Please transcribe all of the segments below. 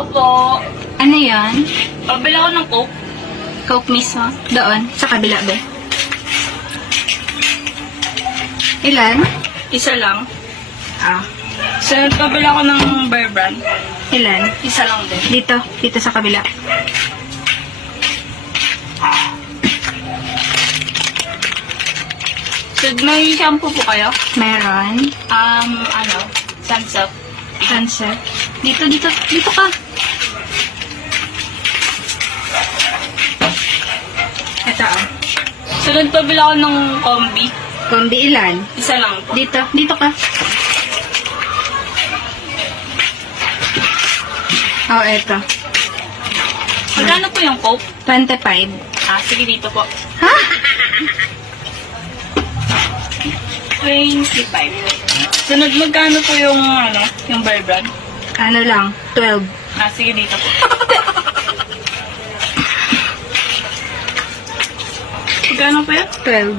Tao po. Ano yan? Pabili ako ng Coke. Coke mismo? Doon? Sa kabila ba? Ilan? Isa lang. Ah. Sunod, pabili ako ng Bear Brand. Ilan? Isa lang din. Dito. Dito sa kabila. Sunod, may shampoo po kayo? Meron. Sunsilk. Sunset. Dito, dito. Dito ka. Ito ah. Sunod, pabili ako ng Combi. Kombi ilan? Isa lang po. Dito. Dito ka. Oh, eto. Magkano po yung Coke? 25. Sige dito po. Ha? 25. Sunod, magkano po yung Bear Brand? Ano lang? 12. Sige dito po. Magkano po yan? 12.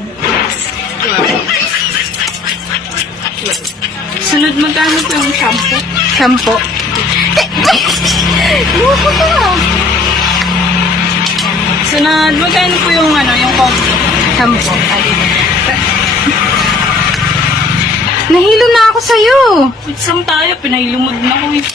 Sunod, magkano po yung shampoo? Sampo. Sunod, magkano po yung Combi? Sampo. Nahilo na ako sa'yo. Wait, saan tayo? Pinailumod na ko eh.